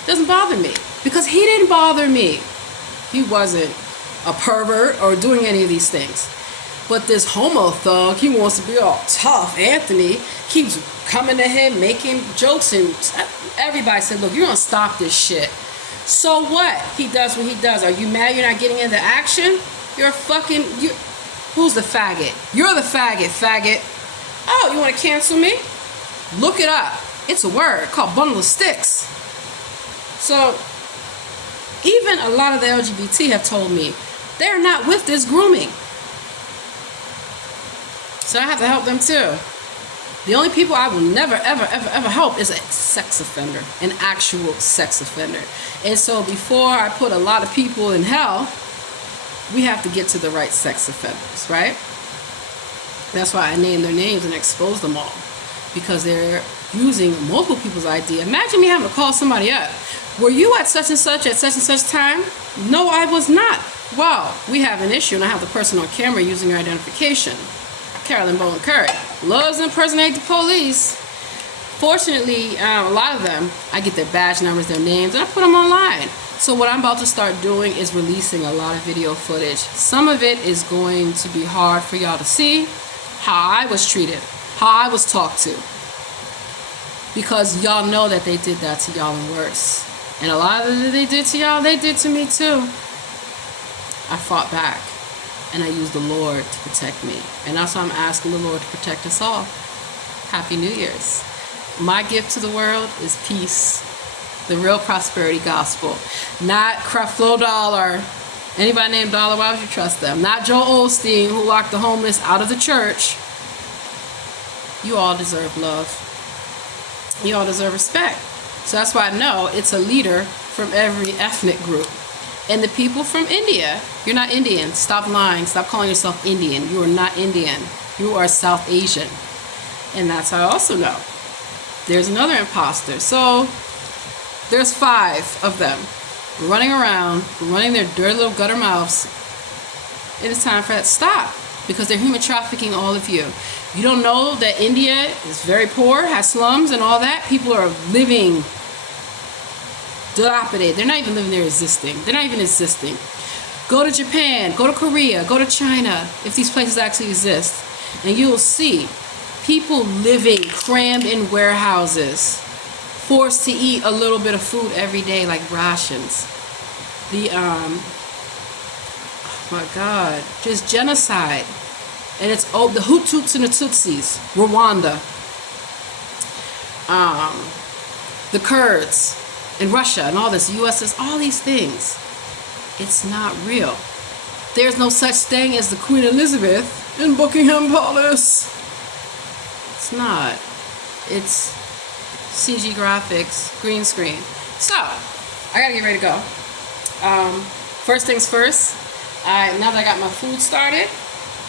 Doesn't bother me. Because he didn't bother me. He wasn't a pervert or doing any of these things. But this homo thug, he wants to be all tough. Anthony keeps coming to him, making jokes, and everybody said, look, you're going to stop this shit. So what? He does what he does. Are you mad you're not getting into action? You're fucking... Who's the faggot? You're the faggot. Oh, you want to cancel me? Look it up. It's a word called bundle of sticks. So, even a lot of the LGBT have told me they're not with this grooming. So I have to help them too. The only people I will never, ever, ever, ever help is a sex offender, an actual sex offender. And so before I put a lot of people in hell, we have to get to the right sex offenders, right? That's why I name their names and expose them all. Because they're using multiple people's ID. Imagine me having to call somebody up. Were you at such and such time? No, I was not. Well, we have an issue and I have the person on camera using your identification. Carolyn Bowen Curry loves to impersonate the police. Fortunately, a lot of them, I get their badge numbers, their names, and I put them online. So what I'm about to start doing is releasing a lot of video footage. Some of it is going to be hard for y'all to see, how I was treated, how I was talked to. Because y'all know that they did that to y'all and worse. And a lot of it they did to y'all, they did to me too. I fought back. And I used the Lord to protect me. And that's why I'm asking the Lord to protect us all. Happy New Year's. My gift to the world is peace. The real prosperity gospel. Not Creflo Dollar. Anybody named Dollar, why would you trust them? Not Joel Osteen, who locked the homeless out of the church. You all deserve love. You all deserve respect. So that's why I know it's a leader from every ethnic group. And the people from India, you're not Indian. Stop lying. Stop calling yourself Indian. You are not Indian. You are South Asian. And that's how I also know. There's another imposter. So there's 5 of them running around, running their dirty little gutter mouths. It is time for that to stop because they're human trafficking all of you. You don't know that India is very poor, has slums and all that. People are living dilapidated. They're not even living there existing. They're not even existing. Go to Japan, go to Korea, go to China, if these places actually exist. And you will see people living crammed in warehouses, forced to eat a little bit of food every day, like rations. Oh my God, just genocide. And it's the Hutus and the Tutsis, Rwanda, the Kurds in Russia and all this, USS, all these things. It's not real. There's no such thing as the Queen Elizabeth in Buckingham Palace. It's not. It's CG graphics, green screen. So, I gotta get ready to go. First things first, now that I got my food started,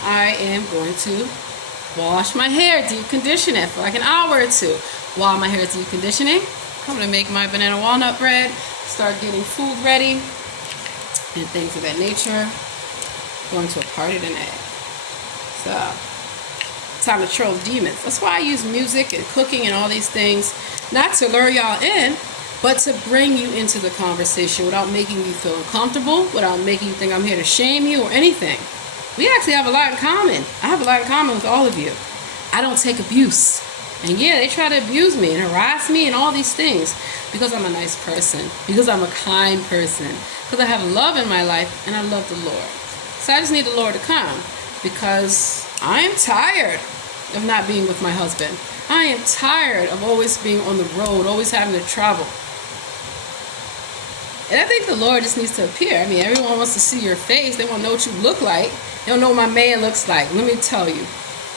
I am going to wash my hair, deep condition it for like an hour or 2. While my hair is deep conditioning, I'm going to make my banana walnut bread, start getting food ready, and things of that nature. Going to a party tonight. So, time to troll demons. That's why I use music and cooking and all these things, not to lure y'all in, but to bring you into the conversation without making you feel uncomfortable, without making you think I'm here to shame you or anything. We actually have a lot in common. I have a lot in common with all of you. I don't take abuse. And yeah, they try to abuse me and harass me and all these things because I'm a nice person, because I'm a kind person, because I have love in my life and I love the Lord. So I just need the Lord to come because I am tired of not being with my husband. I am tired of always being on the road, always having to travel. And I think the Lord just needs to appear. I mean, everyone wants to see your face. They want to know what you look like. They don't know what my man looks like. Let me tell you,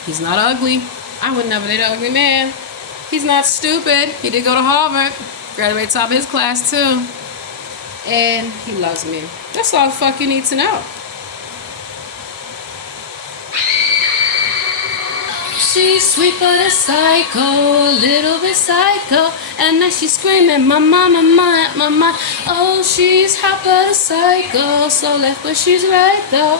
he's not ugly. I would never date an ugly man. He's not stupid. He did go to Harvard. Graduated top of his class too. And he loves me. That's all the fuck you need to know. She's sweet but a psycho, a little bit psycho. And now she's screaming, mama, mama, mama. Oh, she's hot but a psycho, so left but she's right though.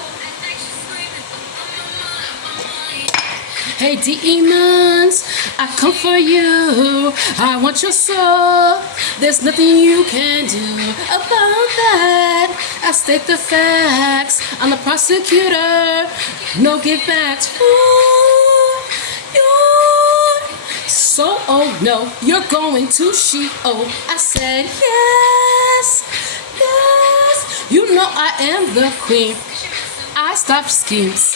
Hey demons, I come for you. I want your soul. There's nothing you can do about that. I state the facts. I'm the prosecutor. No give backs. So, oh no, you're going to Sheol. I said yes, yes. You know I am the queen. I stop schemes.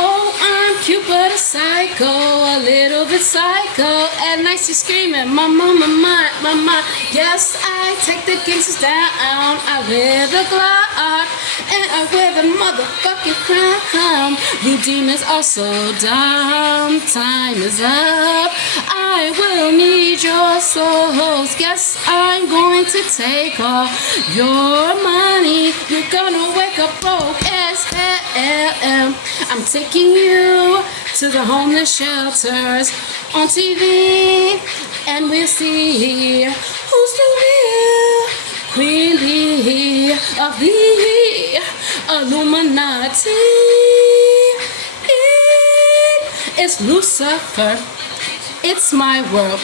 Oh, I'm cute but a psycho, a little bit psycho. At night she's screaming, mama, mama, mama. Yes, I take the gangsters down. I wear the Glock and I wear the motherfucking crown. You demons are so dumb. Time is up. I will need your souls. Yes, I'm going to take all your money. You're gonna wake up broke as hell. I'm taking you to the homeless shelters on TV, and we'll see who's the real Queen Bee of the Illuminati. It's Lucifer. It's my world.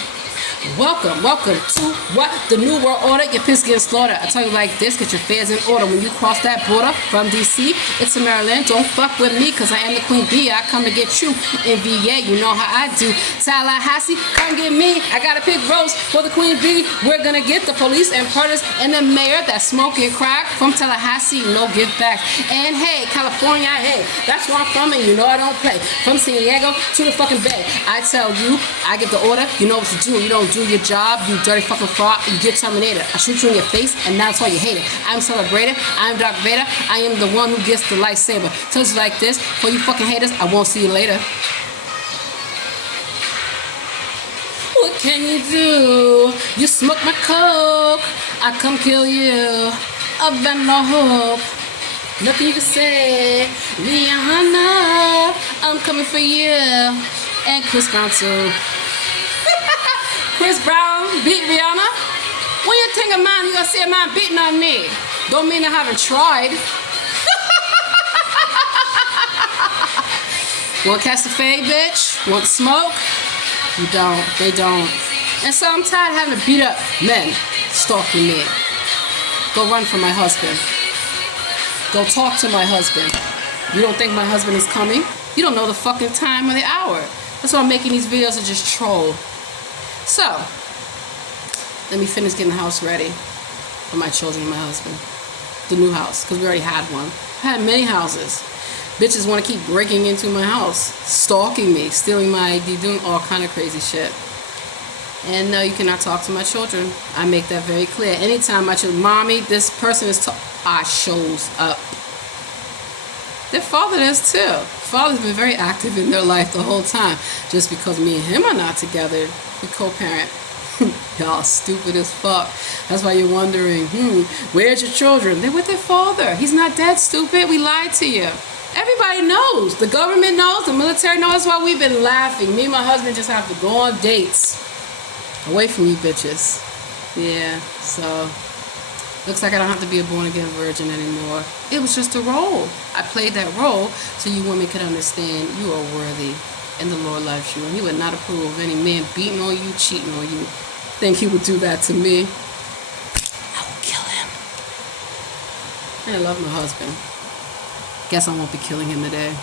Welcome to what? The New World Order. Your pigs getting slaughtered. I tell you like this, get your affairs in order. When you cross that border from DC into Maryland, don't fuck with me, cause I am the Queen Bee. I come to get you in VA. You know how I do. Tallahassee, come get me. I got a pig roast for the Queen Bee. We're gonna get the police and predators and the mayor that's smoking crack from Tallahassee. No give back. And hey, California, hey, that's where I'm from, and you know I don't play. From San Diego to the fucking Bay. I tell you, I get the order. You know what to do. You don't do your job, you dirty fucking fraud, you get terminated. I shoot you in your face, and now that's why you hate it. I'm celebrated, I'm Darth Vader, I am the one who gets the lightsaber. Tells you like this, for you fucking haters, I won't see you later. What can you do? You smoke my coke, I come kill you. I've been no hope. Nothing you can say. Rihanna, I'm coming for you. And Chris Brown too. Chris Brown beat Rihanna. When you think of mine, you gonna see a man beating on me. Don't mean I haven't tried. Want to catch the fade, bitch? Want to smoke? You don't. They don't. And so I'm tired of having to beat up men stalking me. Go run from my husband. Go talk to my husband. You don't think my husband is coming? You don't know the fucking time or the hour. That's why I'm making these videos to just troll. So, let me finish getting the house ready for my children and my husband. The new house, because we already had one. I had many houses. Bitches want to keep breaking into my house, stalking me, stealing my ID, doing all kind of crazy shit. And no, you cannot talk to my children. I make that very clear. Anytime my children, mommy, this person is I shows up. Their father does too. Father's been very active in their life the whole time. Just because me and him are not together, we co-parent. Y'all stupid as fuck. That's why you're wondering, where's your children? They're with their father. He's not dead, stupid. We lied to you. Everybody knows. The government knows. The military knows. That's why we've been laughing. Me and my husband just have to go on dates. Away from you bitches. Yeah, so looks like I don't have to be a born-again virgin anymore. It was just a role. I played that role so you women could understand you are worthy and the Lord loves you. And he would not approve of any man beating on you, cheating on you. Think he would do that to me? I will kill him. And I love my husband. Guess I won't be killing him today.